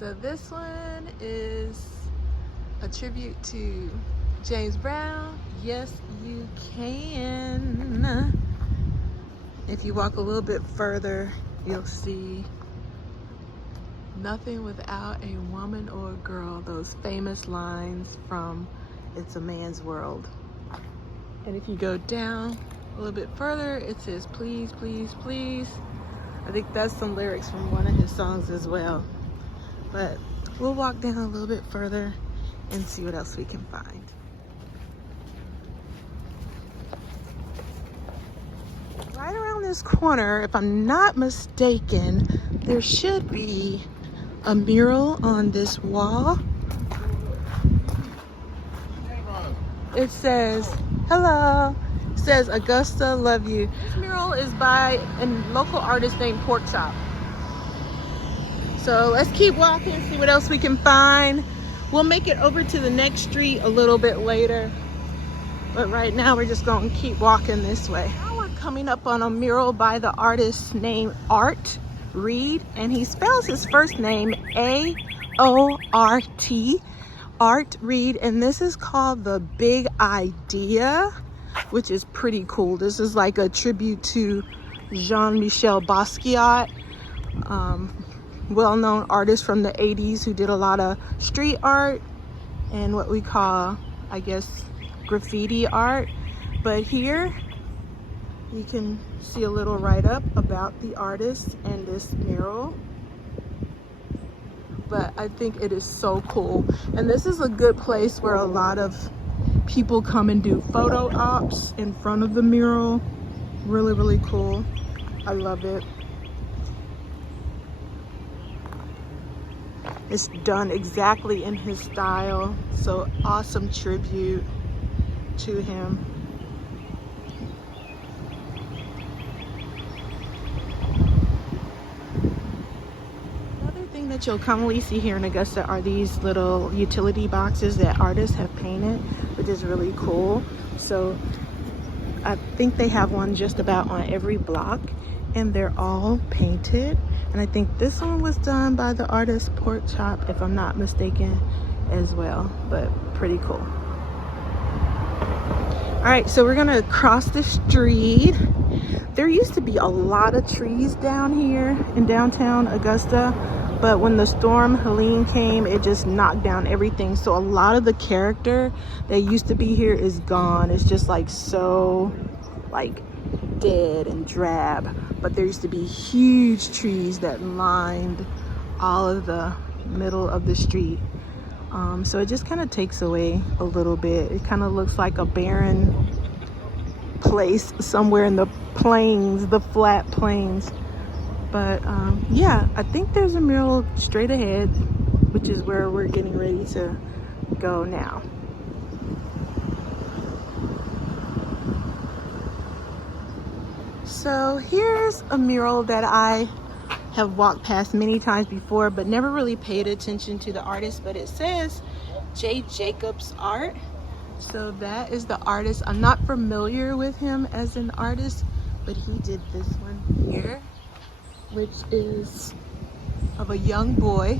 So this one is a tribute to James Brown. Yes, you can. If you walk a little bit further, you'll see nothing without a woman or a girl, those famous lines from It's a Man's World. And if you go down a little bit further, it says please, please, please. I think that's some lyrics from one of his songs as well. But we'll walk down a little bit further and see what else we can find. Right around this corner, if I'm not mistaken, there should be a mural on this wall. It says, hello. It says, Augusta, love you. This mural is by a local artist named Porkchop. So let's keep walking, see what else we can find. We'll make it over to the next street a little bit later. But right now we're just gonna keep walking this way. Now we're coming up on a mural by the artist named Art Reed, and he spells his first name A-O-R-T, Art Reed, and this is called the Big Idea, which is pretty cool. This is like a tribute to Jean-Michel Basquiat, well-known artist from the 80s who did a lot of street art and what we call, I guess, graffiti art. But here you can see a little write-up about the artist and this mural. But I think it is so cool, and this is a good place where a lot of people come and do photo ops in front of the mural. Really, really cool. I love it. It's done exactly in his style, so awesome tribute to him. Another thing that you'll commonly see here in Augusta are these little utility boxes that artists have painted, which is really cool. So I think they have one just about on every block, and they're all painted. And I think this one was done by the artist Porkchop, if I'm not mistaken, as well. But pretty cool. All right, so we're gonna cross the street. There used to be a lot of trees down here in downtown Augusta, but when the storm Helen came, it just knocked down everything. So a lot of the character that used to be here is gone. It's just like so like dead and drab. But there used to be huge trees that lined all of the middle of the street. So it just kind of takes away a little bit. It kind of looks like a barren place somewhere in the plains, the flat plains. But yeah, I think there's a mural straight ahead, which is where we're getting ready to go now. So here's a mural that I have walked past many times before, but never really paid attention to the artist. But it says J. Jacobs Art. So that is the artist. I'm not familiar with him as an artist, but he did this one here, which is of a young boy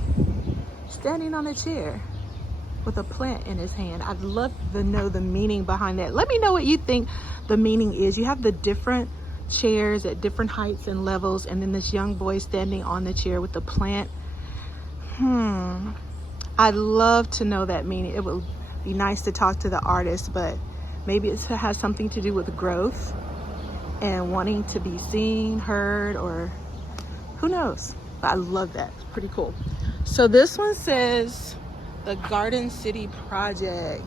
standing on a chair with a plant in his hand. I'd love to know the meaning behind that. Let me know what you think the meaning is. You have the different chairs at different heights and levels, and then this young boy standing on the chair with the plant. I'd love to know that meaning. It would be nice to talk to the artist, but maybe it has something to do with growth and wanting to be seen, heard, or who knows. But I love that. It's pretty cool. So this one says the Garden City Project.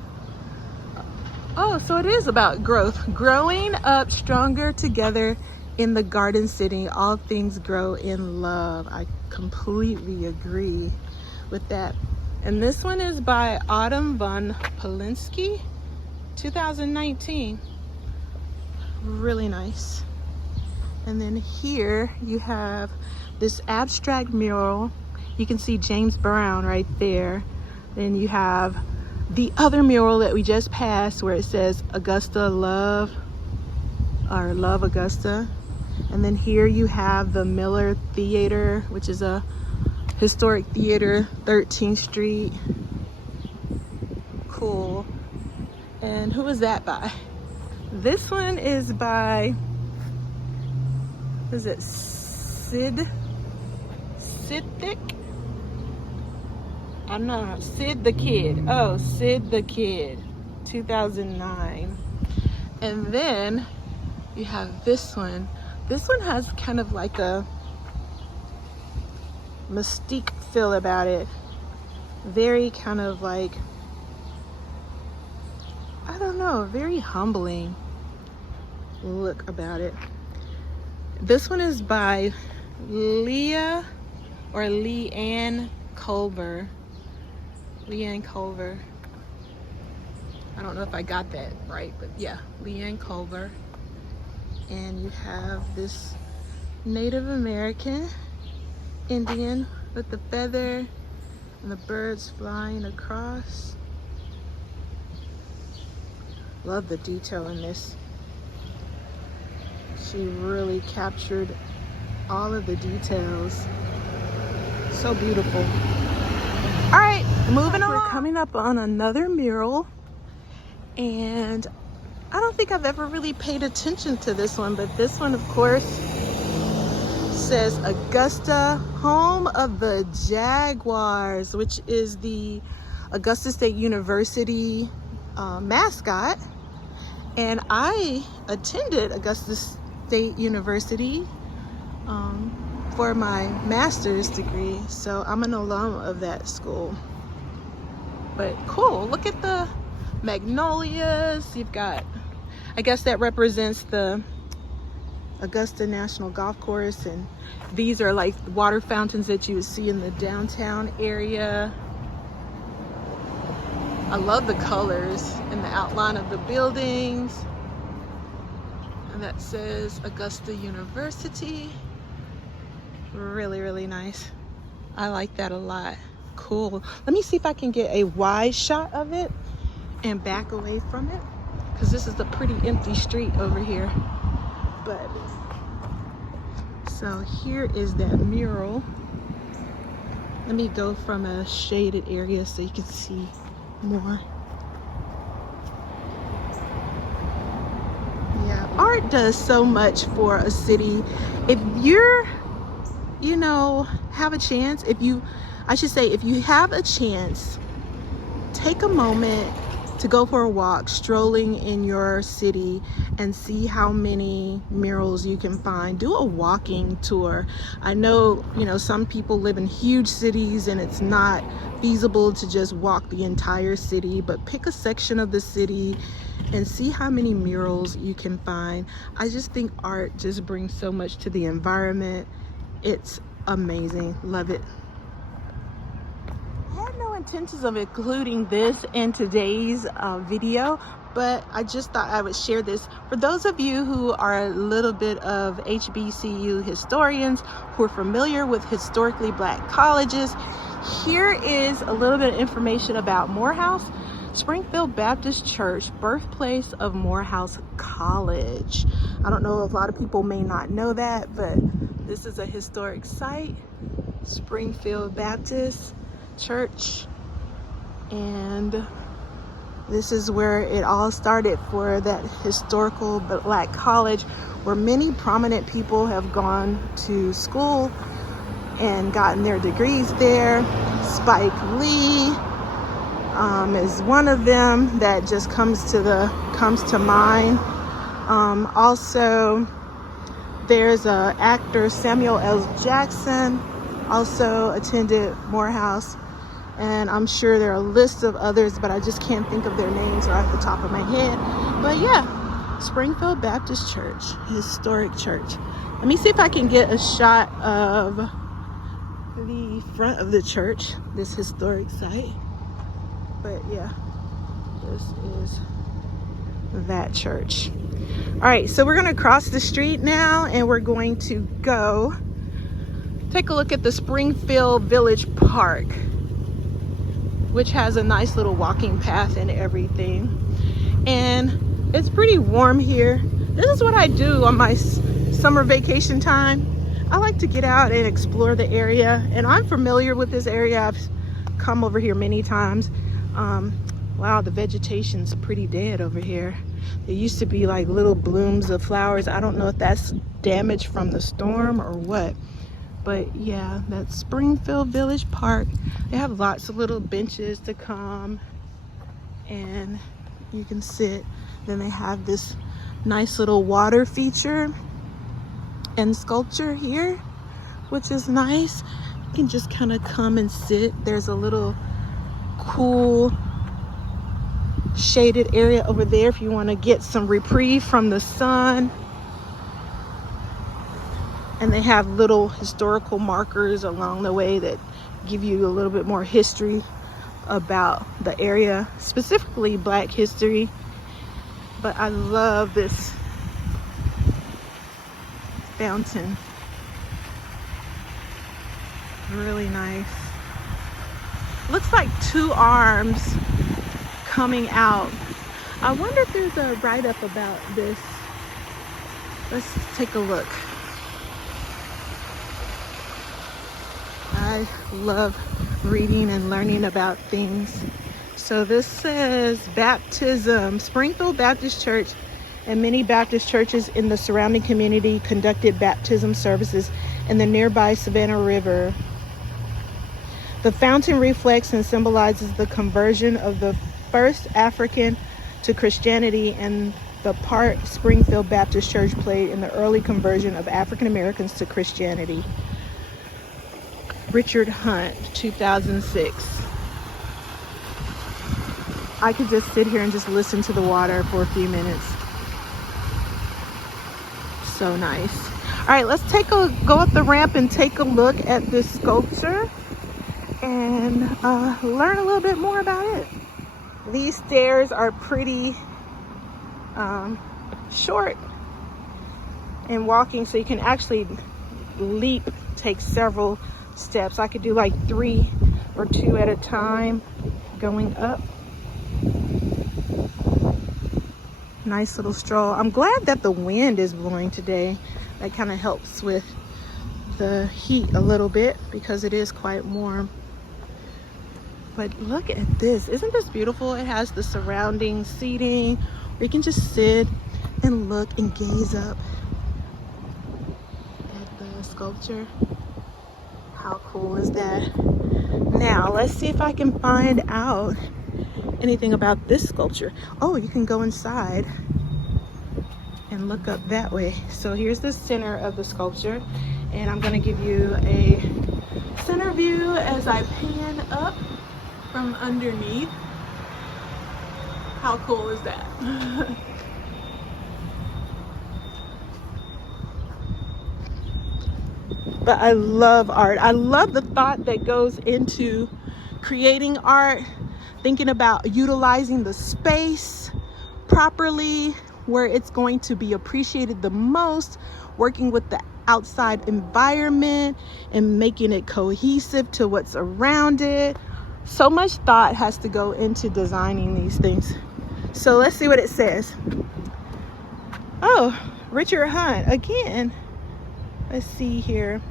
Oh, so it is about growth. Growing up stronger together in the Garden City. All things grow in love. I completely agree with that. And this one is by Autumn von Polinsky, 2019. Really nice. And then here you have this abstract mural. You can see James Brown right there. Then you have the other mural that we just passed where it says Augusta love, or love Augusta. And then here you have the Miller Theater, which is a Historic Theater, 13th Street. Cool. And who is that by? This one is by, is it Sidthick? I'm not, Sid the Kid. Oh, Sid the Kid, 2009. And then you have this one. This one has kind of like a mystique feel about it. Very kind of like, I don't know, very humbling look about it. This one is by Leanne Culver. Leanne Culver. I don't know if I got that right, but yeah, Leanne Culver. And you have this Native American Indian with the feather and the birds flying across. Love the detail in this. She really captured all of the details. So beautiful. All right, moving on. We're coming up on another mural, and I don't think I've ever really paid attention to this one, but this one, of course, says Augusta, home of the Jaguars, which is the Augusta State University mascot. And I attended Augusta State University for my master's degree, so I'm an alum of that school. But cool, look at the magnolias. You've got, I guess that represents the Augusta National Golf Course, and these are like water fountains that you would see in the downtown area. I love the colors and the outline of the buildings. And that says Augusta University. Really, really nice. I like that a lot. Cool. Let me see if I can get a wide shot of it and back away from it, because this is a pretty empty street over here. But so here is that mural. Let me go from a shaded area so you can see more. Yeah, art does so much for a city. If you're, you know, have a chance, if you have a chance, take a moment to go for a walk, strolling in your city, and see how many murals you can find. Do a walking tour. I know, you know, some people live in huge cities and it's not feasible to just walk the entire city, but pick a section of the city and see how many murals you can find. I just think art just brings so much to the environment. It's amazing. Love it. I had no intentions of including this in today's video, but I just thought I would share this. For those of you who are a little bit of HBCU historians, who are familiar with historically black colleges, here is a little bit of information about Morehouse. Springfield Baptist Church, birthplace of Morehouse College. I don't know if a lot of people may not know that, but this is a historic site, Springfield Baptist Church, and this is where it all started for that historical black college, where many prominent people have gone to school and gotten their degrees there. Spike Lee is one of them that just comes to mind. Also, there's actor Samuel L. Jackson also attended Morehouse, and I'm sure there are lists of others, but I just can't think of their names right off the top of my head. But yeah, Springfield Baptist Church, historic church. Let me see if I can get a shot of the front of the church, this historic site. But yeah, this is that church. All right, so we're gonna cross the street now, and we're going to go take a look at the Springfield Village Park, which has a nice little walking path and everything. And it's pretty warm here. This is what I do on my summer vacation time. I like to get out and explore the area, and I'm familiar with this area. I've come over here many times. Wow, the vegetation's pretty dead over here. There used to be like little blooms of flowers. I don't know if that's damage from the storm or what, but yeah, that's Springfield Village Park. They have lots of little benches to come and you can sit. Then they have this nice little water feature and sculpture here, which is nice. You can just kind of come and sit. There's a little cool shaded area over there if you want to get some reprieve from the sun. And they have little historical markers along the way that give you a little bit more history about the area, specifically Black history. But I love this fountain. Really nice. Looks like two arms coming out. I wonder if there's a write-up about this. Let's take a look. I love reading and learning about things. So this says baptism. Springfield Baptist Church and many Baptist churches in the surrounding community conducted baptism services in the nearby Savannah River. The fountain reflects and symbolizes the conversion of the first African to Christianity and the part Springfield Baptist Church played in the early conversion of African Americans to Christianity. Richard Hunt, 2006. I could just sit here and just listen to the water for a few minutes. So nice. All right, let's go up the ramp and take a look at this sculpture and learn a little bit more about it. These stairs are pretty short and walking, so you can actually take several steps. I could do like 3 or 2 at a time going up. Nice little stroll. I'm glad that the wind is blowing today. That kind of helps with the heat a little bit because it is quite warm. But look at this. Isn't this beautiful? It has the surrounding seating where you can just sit and look and gaze up at the sculpture. How cool is that? Now, let's see if I can find out anything about this sculpture. Oh, you can go inside and look up that way. So here's the center of the sculpture, and I'm going to give you a center view as I pan up from underneath. How cool is that? But I love art. I love the thought that goes into creating art, thinking about utilizing the space properly where it's going to be appreciated the most, working with the outside environment and making it cohesive to what's around it. So much thought has to go into designing these things. So let's see what it says. Oh, Richard Hunt again. Let's see here.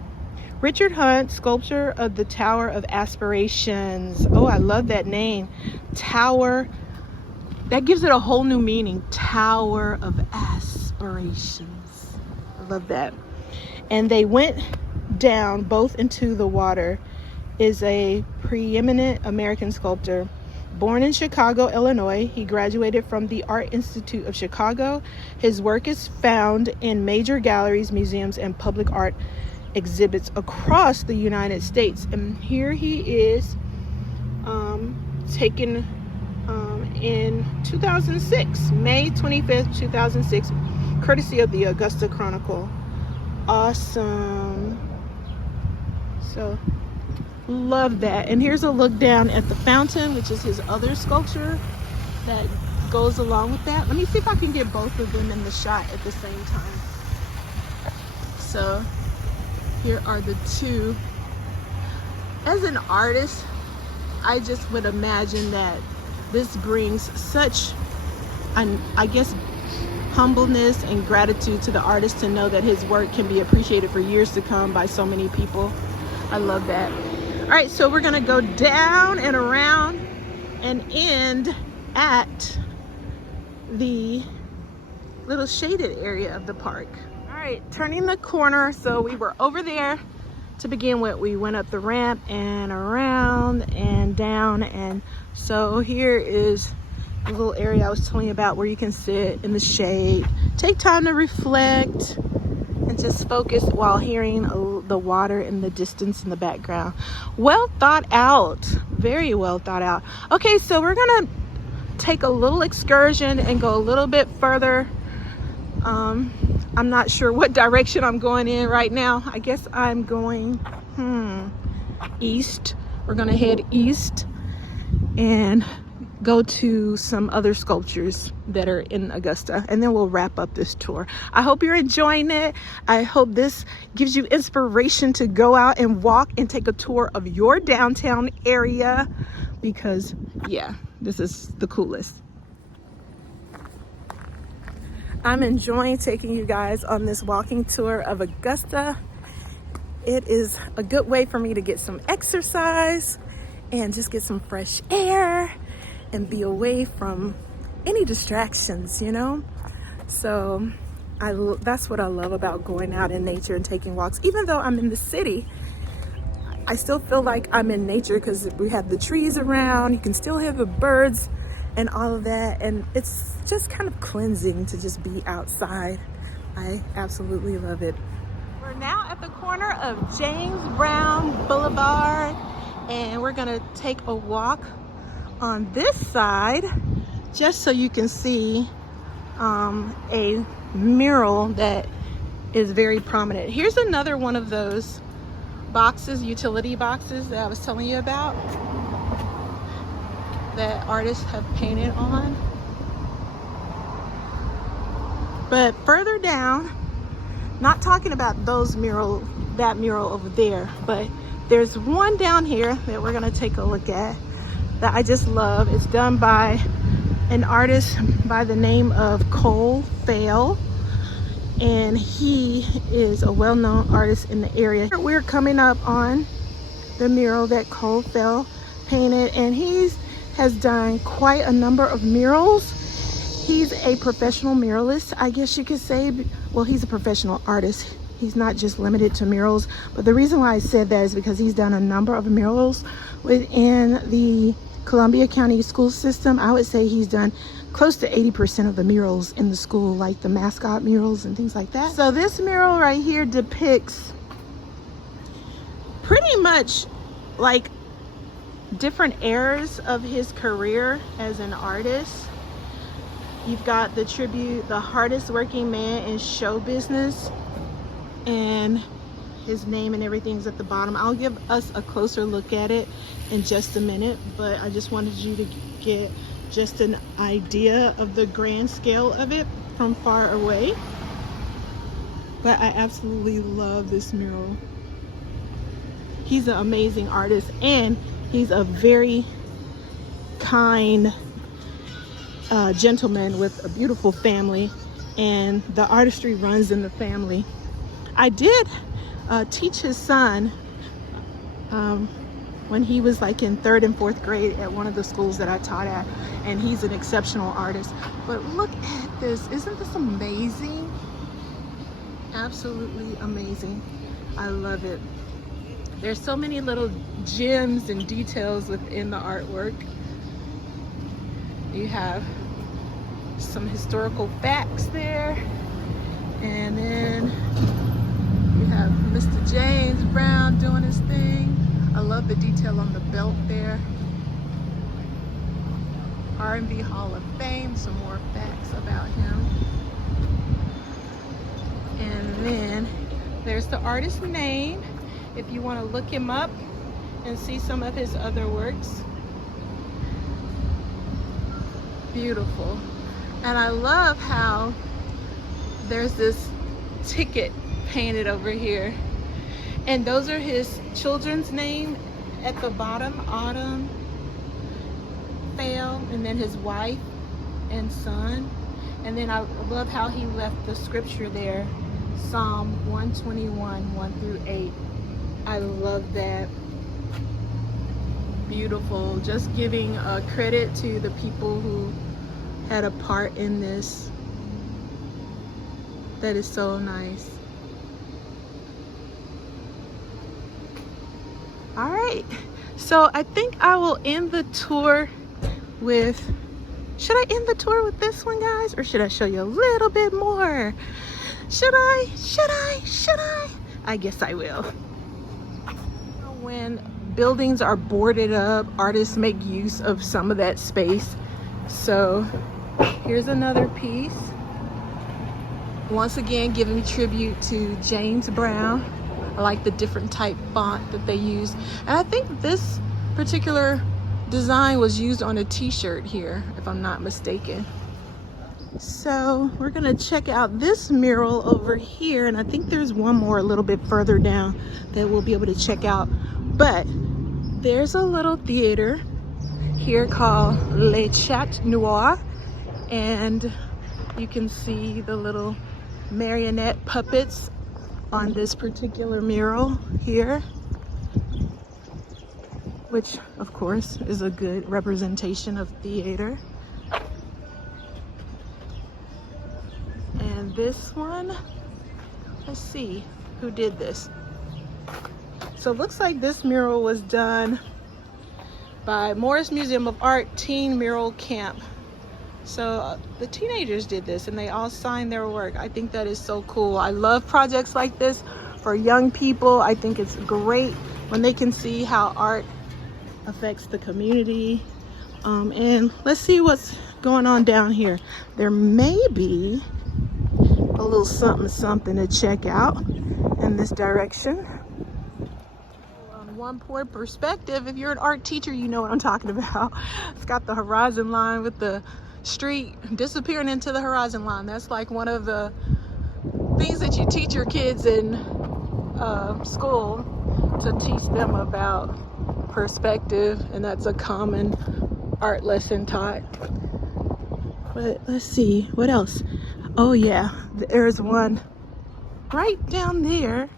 Richard Hunt, sculpture of the Tower of Aspirations. Oh, I love that name. Tower. That gives it a whole new meaning. Tower of Aspirations. I love that. And they went down both into the water. Is a preeminent American sculptor. Born in Chicago, Illinois, he graduated from the Art Institute of Chicago. His work is found in major galleries, museums, and public art exhibits across the United States. And here he is taken in 2006, May 25th, 2006, courtesy of the Augusta Chronicle. Awesome. So love that. And here's a look down at the fountain, which is his other sculpture that goes along with that. Let me see if I can get both of them in the shot at the same time. So here are the two. As an artist, I just would imagine that this brings such, I guess, humbleness and gratitude to the artist to know that his work can be appreciated for years to come by so many people. I love that. All right, so we're gonna go down and around and end at the little shaded area of the park. All right, turning the corner. So we were over there to begin with. We went up the ramp and around and down, and so here is the little area I was telling you about where you can sit in the shade, take time to reflect, and just focus while hearing the water in the distance in the background. Well thought out, very well thought out. Okay, so we're gonna take a little excursion and go a little bit further. I'm not sure what direction I'm going in right now. I guess I'm going east. We're gonna head east and go to some other sculptures that are in Augusta, and then we'll wrap up this tour. I hope you're enjoying it. I hope this gives you inspiration to go out and walk and take a tour of your downtown area, because yeah, this is the coolest. I'm enjoying taking you guys on this walking tour of Augusta. It is a good way for me to get some exercise and just get some fresh air and be away from any distractions, you know? So that's what I love about going out in nature and taking walks. Even though I'm in the city, I still feel like I'm in nature because we have the trees around. You can still hear the birds and all of that, and it's just kind of cleansing to just be outside. I absolutely love it. We're now at the corner of James Brown Boulevard, and we're gonna take a walk on this side just so you can see a mural that is very prominent. Here's another one of those boxes, utility boxes that I was telling you about, that artists have painted on. But further down, not talking about that mural over there, but there's one down here that we're gonna take a look at that I just love. It's done by an artist by the name of Cole Fail, and he is a well-known artist in the area. We're coming up on the mural that Cole Fail painted, and has done quite a number of murals. He's a professional muralist, I guess you could say. Well, he's a professional artist. He's not just limited to murals, but the reason why I said that is because he's done a number of murals within the Columbia County school system. I would say he's done close to 80% of the murals in the school, like the mascot murals and things like that. So this mural right here depicts pretty much like different eras of his career as an artist. You've got the tribute, the hardest working man in show business, and his name and everything's at the bottom. I'll give us a closer look at it in just a minute, but I just wanted you to get just an idea of the grand scale of it from far away. But I absolutely love this mural. He's an amazing artist, and he's a very kind gentleman with a beautiful family, and the artistry runs in the family. I did teach his son when he was like in 3rd and 4th grade at one of the schools that I taught at, and he's an exceptional artist. But look at this, isn't this amazing? Absolutely amazing. I love it. There's so many little gems and details within the artwork. You have some historical facts there, and then you have Mr. James Brown doing his thing. I love the detail on the belt there. R&B Hall of Fame, some more facts about him. And then there's the artist's name if you want to look him up and see some of his other works. Beautiful. And I love how there's this ticket painted over here, and those are his children's name at the bottom, Autumn, Fail, and then his wife and son. And then I love how he left the scripture there, Psalm 121, 1 through 8. I love that. Beautiful. Just giving credit to the people who had a part in this. That is so nice. All right, so I think I will end the tour with, should I end the tour with this one, guys? Or should I show you a little bit more? Should I? I guess I will. When buildings are boarded up, artists make use of some of that space. So here's another piece. Once again, giving tribute to James Brown. I like the different type font that they use. And I think this particular design was used on a t-shirt here, if I'm not mistaken. So we're gonna check out this mural over here, and I think there's one more a little bit further down that we'll be able to check out. But there's a little theater here called Le Chat Noir, and you can see the little marionette puppets on this particular mural here, which of course is a good representation of theater. And this one, let's see who did this. So it looks like this mural was done by Morris Museum of Art Teen Mural Camp. So the teenagers did this and they all signed their work. I think that is so cool. I love projects like this for young people. I think it's great when they can see how art affects the community. And let's see what's going on down here. There may be a little something to check out in this direction. On one point perspective, if you're an art teacher, you know what I'm talking about. It's got the horizon line with the street disappearing into the horizon line. That's like one of the things that you teach your kids in school, to teach them about perspective, and that's a common art lesson taught. But let's see what else. Oh yeah, there's one right down there.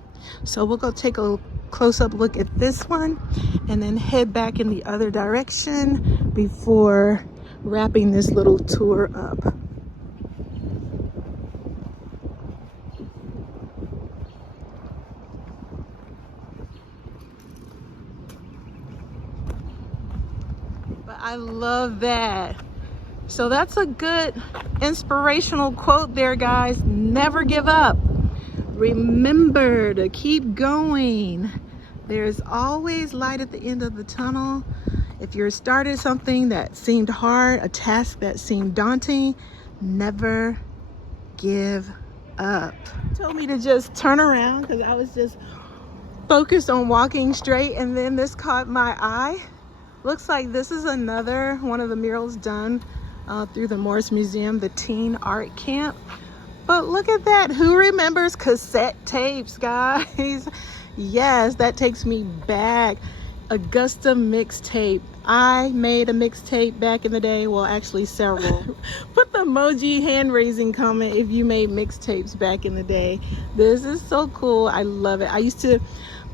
So we'll go take a close-up look at this one and then head back in the other direction before wrapping this little tour up. But I love that. So that's a good inspirational quote there, guys. Never give up. Remember to keep going. There's always light at the end of the tunnel. If you're started something that seemed hard, a task that seemed daunting, never give up. He told me to just turn around because I was just focused on walking straight, and then this caught my eye. Looks like this is another one of the murals done through the Morris Museum, the Teen Art Camp. But look at that. Who remembers cassette tapes, guys? Yes, that takes me back. Augusta mixtape. I made a mixtape back in the day. Well, actually several. Put the emoji hand raising comment if you made mixtapes back in the day. This is so cool. I love it. I used to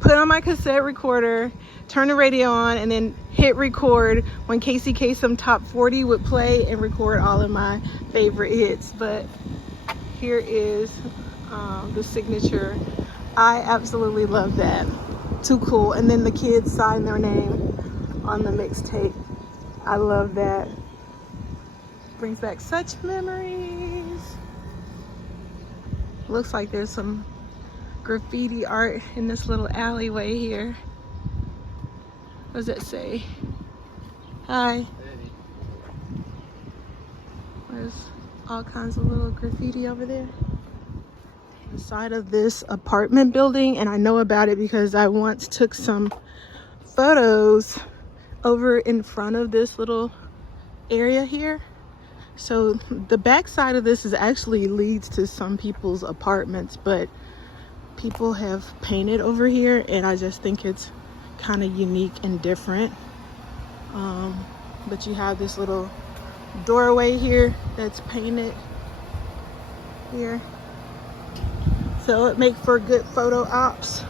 put on my cassette recorder, turn the radio on, and then hit record when Casey Kasem Top 40 would play and record all of my favorite hits. But here is the signature. I absolutely love that. Too cool. And then the kids sign their name on the mixtape. I love that. Brings back such memories. Looks like there's some graffiti art in this little alleyway here. What does it say? Hi. There's all kinds of little graffiti over there. The side of this apartment building, and I know about it because I once took some photos over in front of this little area here. So the back side of this is actually leads to some people's apartments, but people have painted over here, and I just think it's kind of unique and different. But you have this little doorway here that's painted here. So it makes for good photo ops.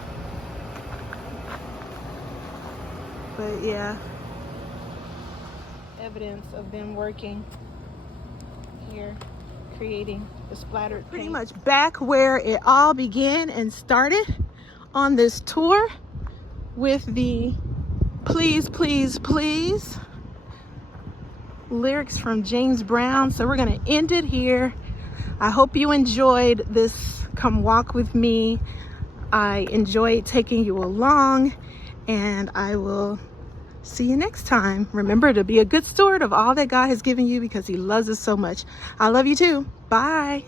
But yeah, evidence of them working here, creating the splattered paint. Pretty much back where it all began and started on this tour with the Please, Please, Please lyrics from James Brown. So we're gonna end it here. I hope you enjoyed this Come Walk With Me. I enjoyed taking you along, and I will see you next time. Remember to be a good steward of all that God has given you because he loves us so much. I love you too. Bye.